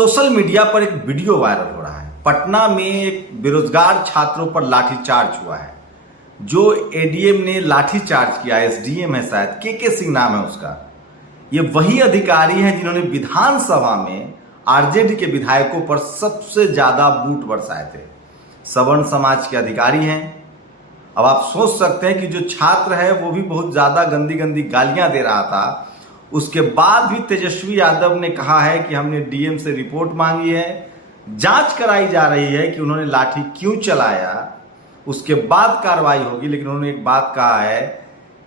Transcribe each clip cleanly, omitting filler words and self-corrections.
Social media पर एक video viral हो रहा है। पटना में एक बेरोजगार छात्रों पर लाठीचार्ज हुआ है। जो एडीएम ने लाठीचार्ज किया, एसडीएम है शायद, के सिंह नाम है उसका। ये वही अधिकारी हैं जिन्होंने विधानसभा में आरजेडी के विधायकों पर सबसे ज्यादा बूट बरसाए थे। सवर्ण समाज के अधिकारी हैं। अब आप सोच सकते हैं कि जो छात्र है वो भी बहुत ज्यादा गंदी गंदी गालियां दे रहा था। उसके बाद भी तेजस्वी यादव ने कहा है कि हमने डीएम से रिपोर्ट मांगी है, जांच कराई जा रही है कि उन्होंने लाठी क्यों चलाया, उसके बाद कार्रवाई होगी। लेकिन उन्होंने एक बात कहा है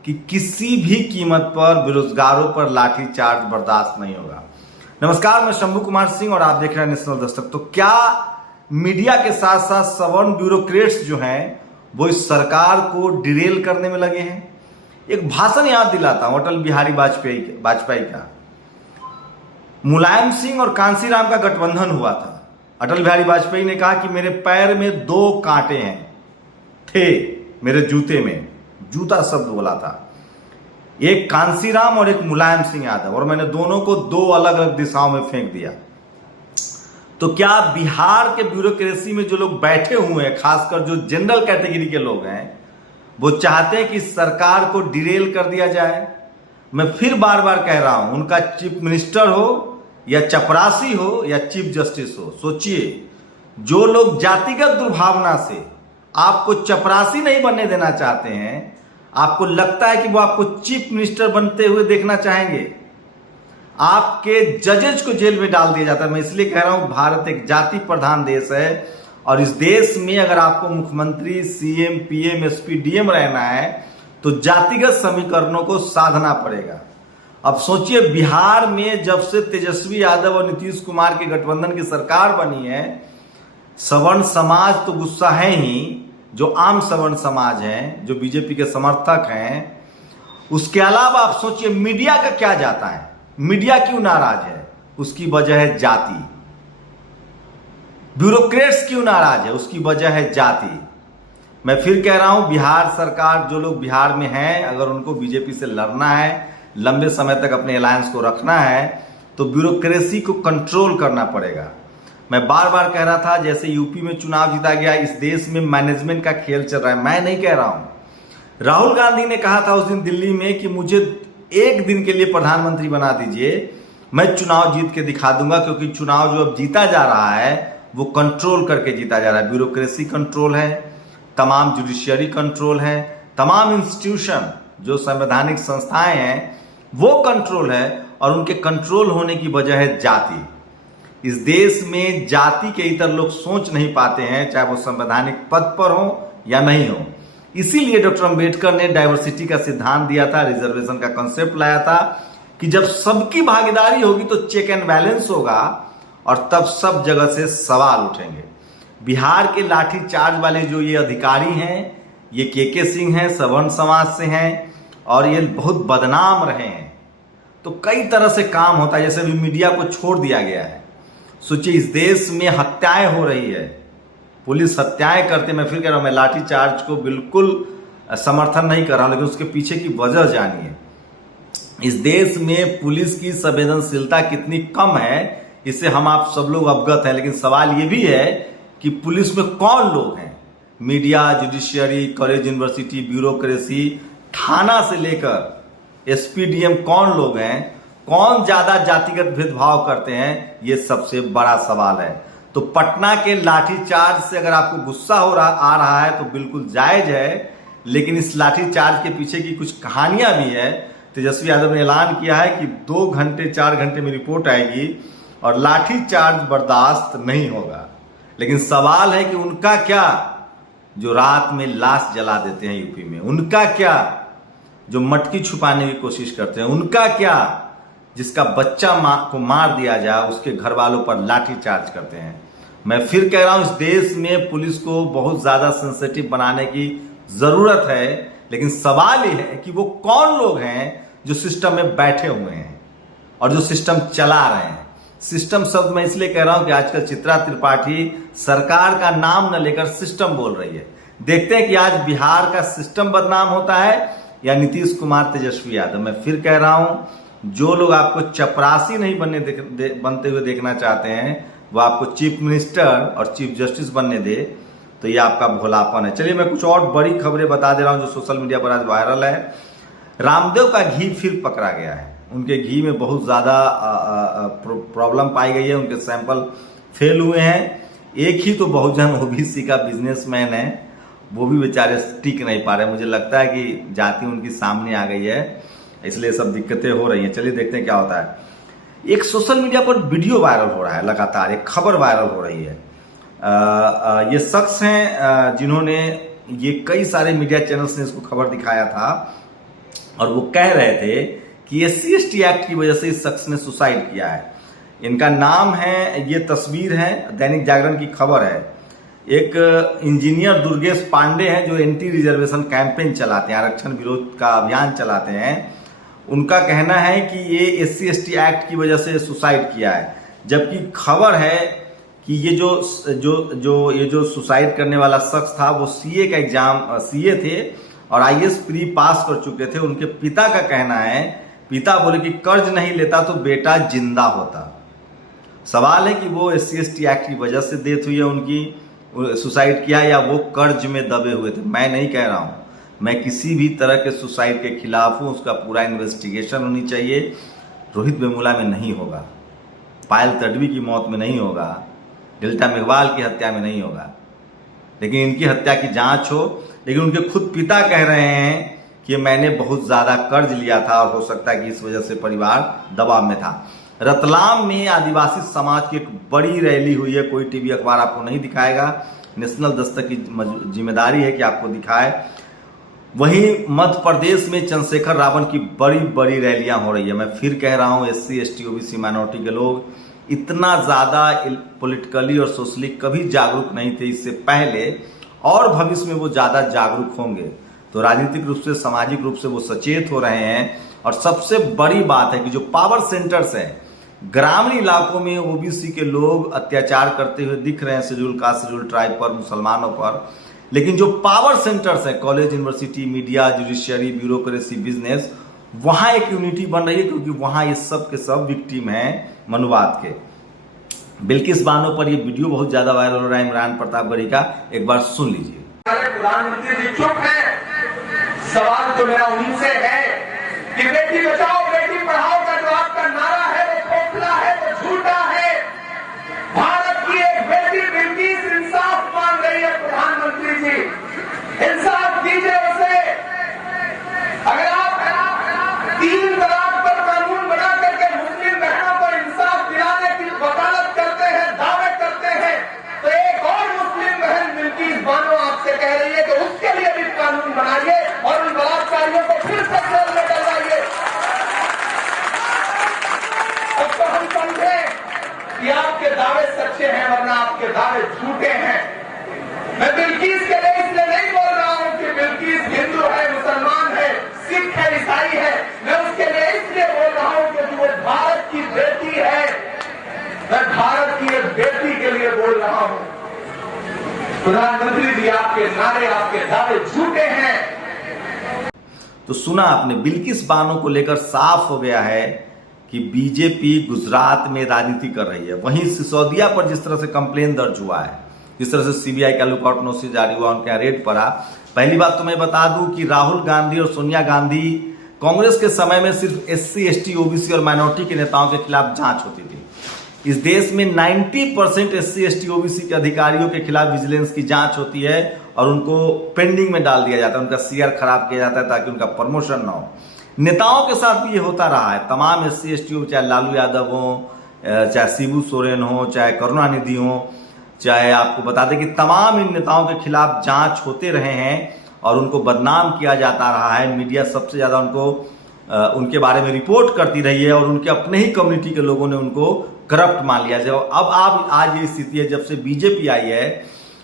कि किसी भी कीमत पर बेरोजगारों पर लाठीचार्ज बर्दाश्त नहीं होगा। नमस्कार, मैं शंभू कुमार सिंह और आप देख रहे हैं नेशनल दस्तक। तो क्या मीडिया के साथ साथ सवर्ण ब्यूरोक्रेट्स जो हैं वो इस सरकार को डिरेल करने में लगे हैं? एक भाषण याद दिलाता हूं अटल बिहारी वाजपेयी का। मुलायम सिंह और कांसीराम का गठबंधन हुआ था। अटल बिहारी वाजपेयी ने कहा कि मेरे पैर में 2 कांटे हैं थे, मेरे जूते में, जूता शब्द बोला था। एक कांसीराम और एक मुलायम सिंह यादव, और मैंने दोनों को 2 अलग अलग दिशाओं में फेंक दिया। तो क्या बिहार के ब्यूरोक्रेसी में जो लोग बैठे हुए हैं, खासकर जो जनरल कैटेगरी के लोग हैं, वो चाहते हैं कि सरकार को डिरेल कर दिया जाए? मैं फिर बार बार कह रहा हूं, उनका चीफ मिनिस्टर हो या चपरासी हो या चीफ जस्टिस हो, सोचिए, जो लोग जातिगत दुर्भावना से आपको चपरासी नहीं बनने देना चाहते हैं, आपको लगता है कि वो आपको चीफ मिनिस्टर बनते हुए देखना चाहेंगे, आपके जजेज को जेल में डाल दिया जाता है। मैं इसलिए कह रहा हूं, भारत एक जाति प्रधान देश है और इस देश में अगर आपको मुख्यमंत्री, सीएम, पीएम, एसपी, डीएम रहना है तो जातिगत समीकरणों को साधना पड़ेगा। अब सोचिए, बिहार में जब से तेजस्वी यादव और नीतीश कुमार के गठबंधन की सरकार बनी है, सवर्ण समाज तो गुस्सा है ही, जो आम सवर्ण समाज है, जो बीजेपी के समर्थक हैं। उसके अलावा आप सोचिए मीडिया का क्या जाता है, मीडिया क्यों नाराज है? उसकी वजह है जाति। ब्यूरोक्रेट्स क्यों नाराज है? उसकी वजह है जाति। मैं फिर कह रहा हूं, बिहार सरकार, जो लोग बिहार में हैं, अगर उनको बीजेपी से लड़ना है, लंबे समय तक अपने अलायंस को रखना है, तो ब्यूरोक्रेसी को कंट्रोल करना पड़ेगा। मैं बार बार कह रहा था, जैसे यूपी में चुनाव जीता गया, इस देश में मैनेजमेंट का खेल चल रहा है। मैं नहीं कह रहा हूं। राहुल गांधी ने कहा था उस दिन दिल्ली में कि मुझे 1 दिन के लिए प्रधानमंत्री बना दीजिए, मैं चुनाव जीत के दिखा दूंगा। क्योंकि चुनाव जो अब जीता जा रहा है वो कंट्रोल करके जीता जा रहा है। ब्यूरोक्रेसी कंट्रोल है, तमाम जुडिशियरी कंट्रोल है, तमाम इंस्टीट्यूशन जो संवैधानिक संस्थाएं हैं वो कंट्रोल है, और उनके कंट्रोल होने की वजह है जाति। इस देश में जाति के इतर लोग सोच नहीं पाते हैं, चाहे वो संवैधानिक पद पर हो या नहीं हो। इसीलिए डॉक्टर अंबेडकर ने डाइवर्सिटी का सिद्धांत दिया था, रिजर्वेशन का कंसेप्ट लाया था कि जब सबकी भागीदारी होगी तो चेक एंड बैलेंस होगा और तब सब जगह से सवाल उठेंगे। बिहार के लाठीचार्ज वाले जो ये अधिकारी हैं, ये के सिंह हैं, सवर्ण समाज से हैं और ये बहुत बदनाम रहे हैं। तो कई तरह से काम होता है, जैसे अभी मीडिया को छोड़ दिया गया है। सोचिए, इस देश में हत्याएं हो रही है, पुलिस हत्याएं करते। मैं फिर कह रहा हूं, मैं लाठीचार्ज को बिल्कुल समर्थन नहीं कर रहा हूं, लेकिन उसके पीछे की वजह जानिए। इस देश में पुलिस की संवेदनशीलता कितनी कम है, इससे हम आप सब लोग अवगत हैं। लेकिन सवाल ये भी है कि पुलिस में कौन लोग हैं? Media, judiciary, college, university, bureaucracy, थाना से लेकर एसपी, डीएम, कौन लोग हैं? कौन ज्यादा जातिगत भेदभाव करते हैं? ये सबसे बड़ा सवाल है। तो पटना के लाठीचार्ज से अगर आपको गुस्सा आ रहा है तो बिल्कुल जायज है, लेकिन इस लाठीचार्ज के पीछे की कुछ कहानियां भी है। तेजस्वी यादव ने ऐलान किया है कि 2 घंटे 4 घंटे में रिपोर्ट आएगी और लाठीचार्ज बर्दाश्त नहीं होगा। लेकिन सवाल है कि उनका क्या, जो रात में लाश जला देते हैं यूपी में? उनका क्या, जो मटकी छुपाने की कोशिश करते हैं? उनका क्या, जिसका बच्चा को मार दिया जाए उसके घर वालों पर लाठीचार्ज करते हैं? मैं फिर कह रहा हूं, इस देश में पुलिस को बहुत ज्यादा सेंसिटिव बनाने की जरूरत है। लेकिन सवाल यह है कि वो कौन लोग हैं जो सिस्टम में बैठे हुए हैं और जो सिस्टम चला रहे हैं। सिस्टम शब्द मैं इसलिए कह रहा हूं कि आजकल चित्रा त्रिपाठी सरकार का नाम न लेकर सिस्टम बोल रही है। देखते हैं कि आज बिहार का सिस्टम बदनाम होता है या नीतीश कुमार, तेजस्वी यादव। मैं फिर कह रहा हूं, जो लोग आपको चपरासी नहीं बनते हुए देखना चाहते हैं, वो आपको चीफ मिनिस्टर और चीफ जस्टिस बनने दे, तो ये आपका भोलापन है। चलिए मैं कुछ और बड़ी खबरें बता दे रहा हूं जो सोशल मीडिया पर आज वायरल है। रामदेव का घी फिर पकड़ा गया है। उनके घी में बहुत ज़्यादा प्रॉब्लम पाई गई है, उनके सैंपल फेल हुए हैं। एक ही तो बहुजन ओबीसी का बिजनेसमैन है, वो भी बेचारे टिक नहीं पा रहे। मुझे लगता है कि जाति उनकी सामने आ गई है, इसलिए सब दिक्कतें हो रही हैं। चलिए देखते हैं क्या होता है। एक सोशल मीडिया पर वीडियो वायरल हो रहा है, लगातार एक खबर वायरल हो रही है। ये शख्स हैं जिन्होंने, ये कई सारे मीडिया चैनल्स ने इसको खबर दिखाया था और वो कह रहे थे कि SC/ST एक्ट की वजह से इस शख्स ने सुसाइड किया है। इनका नाम है, ये तस्वीर है, दैनिक जागरण की खबर है। एक इंजीनियर दुर्गेश पांडे हैं जो एंटी रिजर्वेशन कैंपेन चलाते हैं, आरक्षण विरोध का अभियान चलाते हैं। उनका कहना है कि ये SC/ST एक्ट की वजह से सुसाइड किया है, जबकि खबर है कि ये जो सुसाइड करने वाला शख्स था वो CA का एग्जाम CA थे और IAS प्री पास कर चुके थे। उनके पिता का कहना है, पिता बोले कि कर्ज नहीं लेता तो बेटा जिंदा होता। सवाल है कि वो SC/ST एक्ट की वजह से डेथ हुई है उनकी, सुसाइड किया, या वो कर्ज में दबे हुए थे। मैं नहीं कह रहा हूँ, मैं किसी भी तरह के सुसाइड के खिलाफ हूँ, उसका पूरा इन्वेस्टिगेशन होनी चाहिए। रोहित वेमुला में नहीं होगा, पायल तडवी की मौत में नहीं होगा, डेल्टा मेघवाल की हत्या में नहीं होगा, लेकिन इनकी हत्या की जांच हो। लेकिन उनके खुद पिता कह रहे हैं कि मैंने बहुत ज़्यादा कर्ज लिया था और हो सकता है कि इस वजह से परिवार दबाव में था। रतलाम में आदिवासी समाज की एक बड़ी रैली हुई है, कोई टीवी अखबार आपको नहीं दिखाएगा, नेशनल दस्तक की जिम्मेदारी है कि आपको दिखाए। वहीं मध्य प्रदेश में चंद्रशेखर रावण की बड़ी बड़ी रैलियां हो रही है। मैं फिर कह रहा हूं, SC/ST OBC माइनॉरिटी के लोग इतना ज़्यादा पॉलिटिकली और सोशली कभी जागरूक नहीं थे इससे पहले, और भविष्य में वो ज़्यादा जागरूक होंगे। तो राजनीतिक रूप से, सामाजिक रूप से वो सचेत हो रहे हैं। और सबसे बड़ी बात है कि जो पावर सेंटर्स हैं, ग्रामीण इलाकों में OBC के लोग अत्याचार करते हुए दिख रहे हैं शेड्यूल कास्ट, शेड्यूल ट्राइब पर, मुसलमानों पर। लेकिन जो पावर सेंटर्स हैं, college, university, media, judiciary, bureaucracy, business, वहां एक यूनिटी बन रही है, क्योंकि वहां ये सब के सब विक्टिम हैं मनुवाद के। बिल्किस बानो पर ये वीडियो बहुत ज्यादा वायरल हो रहा है, इमरान प्रतापगढ़ी का, एक बार सुन लीजिए। प्रधानमंत्री जी चुप है। सवाल तो मेरा उनसे है कि बेटी बचाओ बेटी पढ़ाओ का जो आपका नारा है वो खोखला है, वो झूठा है। भारत की एक बेटी बिल्किस इंसाफ मांग रही है। प्रधानमंत्री जी इंसाफ दीजिए उसे। अगर आप 3 तलाक पर कानून बना करके मुस्लिम बहनों को इंसाफ दिलाने की वकालत करते हैं, दावे करते हैं, तो एक और मुस्लिम बहन बिल्किस बानो आपसे कह रही है कि उसके लिए भी कानून बनाइए और उन बलात्कारियों को फिर से जेल में डलवाइए। अब तो हम समझे कि आपके दावे सच्चे हैं, वरना आपके दावे झूठे हैं। मैं बिल्किस के लिए इसलिए नहीं बोल रहा हूं कि बिल्किस हिंदू है, मुसलमान है, सिख है, ईसाई है। मैं उसके लिए इसलिए बोल रहा हूं क्योंकि वो भारत की बेटी है। मैं भारत की एक बेटी के लिए बोल रहा हूं। प्रधानमंत्री जी आपके नारे, आपके दावे झूठे हैं। तो सुना आपने, बिल्किस बानो को लेकर साफ हो गया है कि बीजेपी गुजरात में राजनीति कर रही है। वहीं सिसोदिया पर जिस तरह से कंप्लेन दर्ज हुआ है, जिस तरह से CBI का लुकआउट नोटिस जारी हुआ, उनके यहाँ रेड पड़ा। पहली बात तो मैं बता दूं कि राहुल गांधी और सोनिया गांधी, कांग्रेस के समय में सिर्फ SC/ST OBC और माइनॉरिटी के नेताओं के खिलाफ जांच होती थी। इस देश में 90% SC/ST OBC के अधिकारियों के खिलाफ विजिलेंस की जांच होती है और उनको पेंडिंग में डाल दिया जाता है, उनका CR खराब किया जाता है ताकि उनका प्रमोशन ना हो। नेताओं के साथ भी ये होता रहा है। तमाम SC/ST, चाहे लालू यादव हो, चाहे शिबू सोरेन हो, चाहे करुणानिधि हो, चाहे आपको बता दें कि तमाम इन नेताओं के खिलाफ जांच होते रहे हैं और उनको बदनाम किया जाता रहा है। मीडिया सबसे ज्यादा उनके बारे में रिपोर्ट करती रही है और उनके अपने ही कम्युनिटी के लोगों ने उनको करप्ट मान लिया। जब अब आप आज ये स्थिति है, जब से बीजेपी आई है,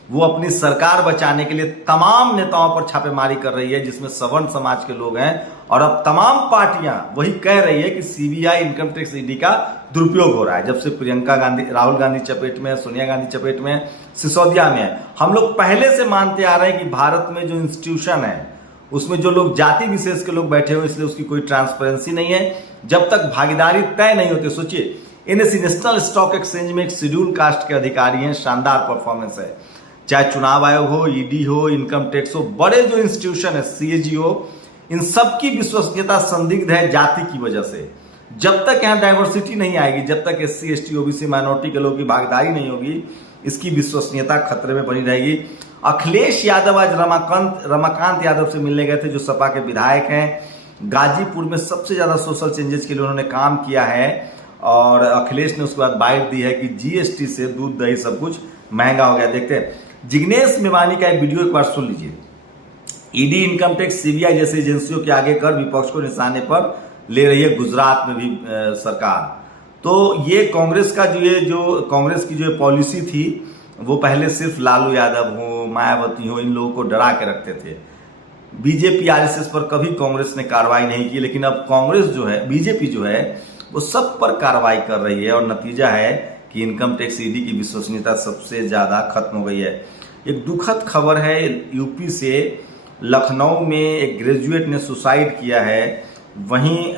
वो अपनी सरकार बचाने के लिए तमाम नेताओं पर छापेमारी कर रही है, जिसमें सवर्ण समाज के लोग हैं। और अब तमाम पार्टियां वही कह रही है कि CBI, इनकम टैक्स, ED का दुरुपयोग हो रहा है। जब से प्रियंका गांधी, राहुल गांधी चपेट में, सोनिया गांधी चपेट में, सिसोदिया में है। हम लोग पहले से मानते आ रहे हैं कि भारत में जो इंस्टीट्यूशन है उसमें जो लोग जाति विशेष के लोग बैठे हुए, इसलिए उसकी कोई ट्रांसपेरेंसी नहीं है। जब तक भागीदारी तय नहीं होती। सोचिए, एनएसई नेशनल स्टॉक एक्सचेंज में एक शेड्यूल कास्ट के अधिकारी हैं, शानदार परफॉर्मेंस है। चाहे चुनाव आयोग हो, ईडी हो, इनकम टैक्स हो, बड़े जो इंस्टीट्यूशन है, सीएजी हो, इन सब की विश्वसनीयता संदिग्ध है जाति की वजह से। जब तक यहाँ डाइवर्सिटी नहीं आएगी, जब तक एससी, एसटी, ओबीसी, माइनॉरिटी के लोगों की भागीदारी नहीं होगी, इसकी विश्वसनीयता खतरे में बनी रहेगी। अखिलेश यादव आज रमाकांत यादव से मिलने गए थे, जो सपा के विधायक हैं। गाजीपुर में सबसे ज्यादा सोशल चेंजेस के लिए उन्होंने काम किया है, और अखिलेश ने उसके बाद बाइट दी है कि जीएसटी से दूध दही सब कुछ महंगा हो गया। देखते हैं जिग्नेश मेवानी का एक वीडियो, एक बार सुन लीजिए। ईडी, इनकम टैक्स, सीबीआई जैसी एजेंसियों के आगे कर विपक्ष को निशाने पर ले रही है गुजरात में भी सरकार। तो ये कांग्रेस का जो कांग्रेस की जो पॉलिसी थी, वो पहले सिर्फ लालू यादव हो, मायावती हो, इन लोगों को डरा के रखते थे। बीजेपी, आरएसएस पर कभी कांग्रेस ने कार्रवाई नहीं की, लेकिन अब कांग्रेस जो है, बीजेपी जो है, वो सब पर कार्रवाई कर रही है, और नतीजा है कि इनकम टैक्स, ईडी की विश्वसनीयता सबसे ज्यादा खत्म हो गई है। एक दुखद खबर है, यूपी से लखनऊ में एक ग्रेजुएट ने सुसाइड किया है। वहीं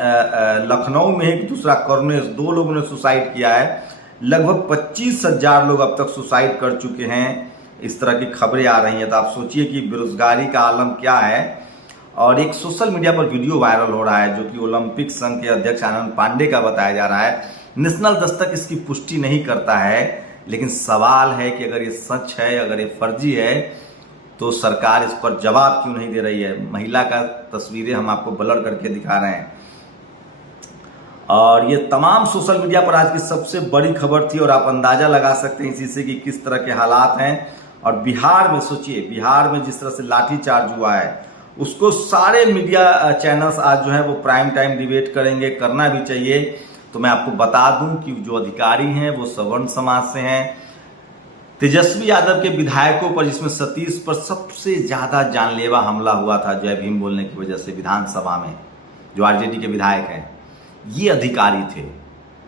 लखनऊ में एक दूसरा कॉर्नेस, 2 लोगों ने सुसाइड किया है। लगभग 25,000 लोग अब तक सुसाइड कर चुके हैं, इस तरह की खबरें आ रही हैं। तो आप सोचिए कि बेरोजगारी का आलम क्या है। और एक सोशल मीडिया पर वीडियो वायरल हो रहा है, जो कि ओलंपिक संघ के अध्यक्ष आनंद पांडे का बताया जा रहा है। नेशनल दस्तक इसकी पुष्टि नहीं करता है, लेकिन सवाल है कि अगर ये सच है, अगर ये फर्जी है, तो सरकार इस पर जवाब क्यों नहीं दे रही है। महिला का तस्वीरें हम आपको ब्लर करके दिखा रहे हैं। और ये तमाम सोशल मीडिया पर आज की सबसे बड़ी खबर थी, और आप अंदाजा लगा सकते हैं इसी से कि किस तरह के हालात हैं। और बिहार में सोचिए, बिहार में जिस तरह से लाठीचार्ज हुआ है, उसको सारे मीडिया चैनल्स आज जो है वो प्राइम टाइम डिबेट करेंगे, करना भी चाहिए। तो मैं आपको बता दूं कि जो अधिकारी हैं वो सवर्ण समाज से हैं। तेजस्वी यादव के विधायकों पर, जिसमें सतीश पर सबसे ज्यादा जानलेवा हमला हुआ था जय भीम बोलने की वजह से विधानसभा में, जो आरजेडी के विधायक हैं, ये अधिकारी थे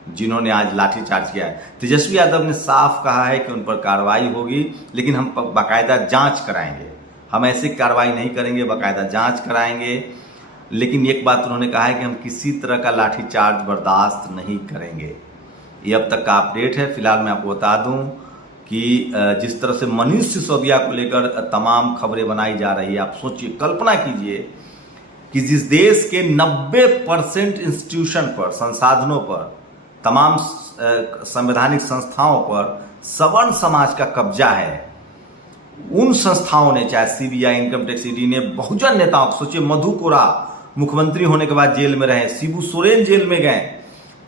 जिन्होंने आज लाठीचार्ज किया है। तेजस्वी यादव ने साफ कहा है कि उन पर कार्रवाई होगी, लेकिन हम बाकायदा जांच कराएंगे। हम ऐसी कार्रवाई नहीं करेंगे, बाकायदा जांच कराएंगे। लेकिन एक बात उन्होंने कहा है कि हम किसी तरह का लाठीचार्ज बर्दाश्त नहीं करेंगे। ये अब तक का अपडेट है। फिलहाल मैं आपको बता दूं कि जिस तरह से मनीष सिसोदिया को लेकर तमाम खबरें बनाई जा रही है, आप सोचिए, कल्पना कीजिए कि जिस देश के 90% इंस्टीट्यूशन पर, संसाधनों पर, तमाम संवैधानिक संस्थाओं पर सवर्ण समाज का कब्जा है, उन संस्थाओं ने, चाहे सीबीआई, इनकम टैक्स, ईडी ने बहुजन नेताओं को, सोचिए, मधु कोरा मुख्यमंत्री होने के बाद जेल में रहे, शिबू सोरेन जेल में गए।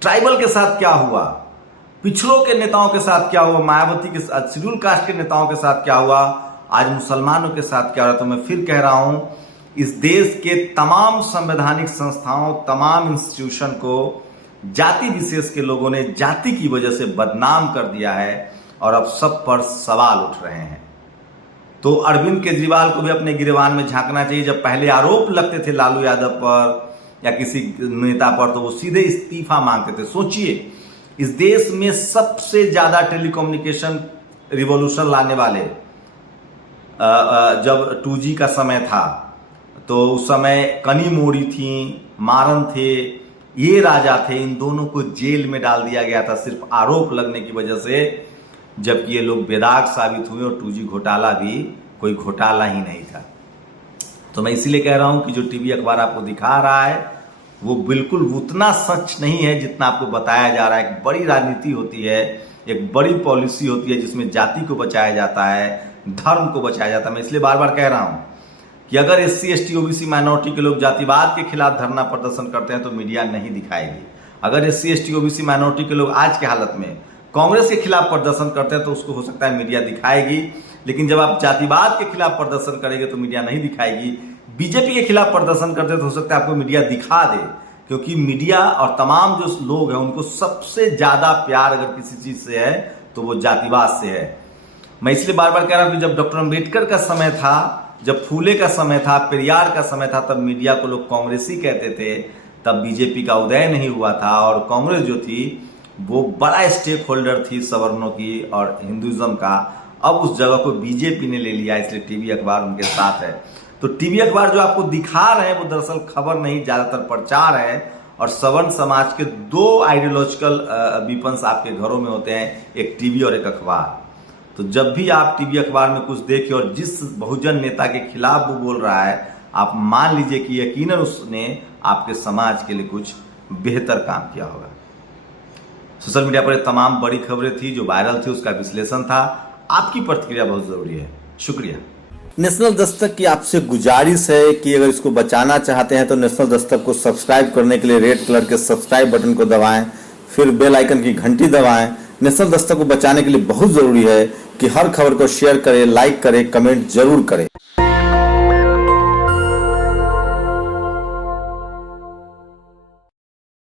ट्राइबल के साथ क्या हुआ, पिछड़ों के नेताओं के साथ क्या हुआ, मायावती के साथ, शेड्यूल कास्ट के नेताओं के साथ क्या हुआ, आज मुसलमानों के साथ क्या हो रहा। तो मैं फिर कह रहा हूं, इस देश के तमाम संवैधानिक संस्थाओं, तमाम इंस्टीट्यूशन को जाति विशेष के लोगों ने जाति की वजह से बदनाम कर दिया है, और अब सब पर सवाल उठ रहे हैं। तो अरविंद केजरीवाल को भी अपने गिरबान में झांकना चाहिए। जब पहले आरोप लगते थे लालू यादव पर या किसी नेता पर, तो वो सीधे इस्तीफा मांगते थे। सोचिए, इस देश में सबसे ज्यादा टेलीकम्युनिकेशन रिवॉल्यूशन लाने वाले, जब 2G का समय था, तो उस समय कनी मोड़ी थी, मारन थे, ये राजा थे, इन दोनों को जेल में डाल दिया गया था सिर्फ आरोप लगने की वजह से, जबकि ये लोग बेदाग साबित हुए, और 2G घोटाला भी कोई घोटाला ही नहीं था। तो मैं इसीलिए कह रहा हूं कि जो टीवी अखबार आपको दिखा रहा है वो बिल्कुल उतना सच नहीं है जितना आपको बताया जा रहा है। एक बड़ी राजनीति होती है, एक बड़ी पॉलिसी होती है, जिसमें जाति को बचाया जाता है, धर्म को बचाया जाता है। मैं इसलिए बार बार कह रहा हूं कि अगर SC, ST, OBC, माइनॉरिटी के लोग जातिवाद के खिलाफ धरना प्रदर्शन करते हैं तो मीडिया नहीं दिखाएगी। अगर SC, ST, OBC, माइनॉरिटी के लोग आज के हालत में कांग्रेस के खिलाफ प्रदर्शन करते हैं तो उसको हो सकता है मीडिया दिखाएगी। लेकिन जब आप जातिवाद के खिलाफ प्रदर्शन करेंगे तो मीडिया नहीं दिखाएगी। बीजेपी के खिलाफ प्रदर्शन करते हैं तो हो सकता है आपको मीडिया दिखा दे, क्योंकि मीडिया और तमाम जो लोग हैं उनको सबसे ज्यादा प्यार अगर किसी चीज से है तो वो जातिवाद से है। मैं इसलिए बार बार कह रहा हूं कि जब डॉक्टर अम्बेडकर का समय था, जब फूले का समय था, पेरियार का समय था, तब मीडिया को लोग कांग्रेसी कहते थे, तब बीजेपी का उदय नहीं हुआ था। और कांग्रेस जो थी वो बड़ा स्टेक होल्डर थी सवर्णों की और हिंदुइज्म का। अब उस जगह को बीजेपी ने ले लिया, इसलिए टीवी अखबार उनके साथ है। तो टीवी अखबार जो आपको दिखा रहे हैं वो दरअसल खबर नहीं, ज्यादातर प्रचार है। और सवर्ण समाज के दो आइडियोलॉजिकल वीपन्स आपके घरों में होते हैं, एक टीवी और एक अखबार। तो जब भी आप टीवी अखबार में कुछ देखें और जिस बहुजन नेता के खिलाफ वो बोल रहा है, आप मान लीजिए कि यकीनन उसने आपके समाज के लिए कुछ बेहतर काम किया होगा। सोशल मीडिया पर ये तमाम बड़ी खबरें थी जो वायरल थी, उसका विश्लेषण था। आपकी प्रतिक्रिया बहुत जरूरी है। शुक्रिया। नेशनल दस्तक की आपसे गुजारिश है कि अगर इसको बचाना चाहते हैं तो नेशनल दस्तक को सब्सक्राइब करने के लिए रेड कलर के सब्सक्राइब बटन को दबाएं, फिर बेल आइकन की घंटी दबाएं। नेशनल दस्तक को बचाने के लिए बहुत जरूरी है कि हर खबर को शेयर करें, लाइक करें, कमेंट जरूर करें।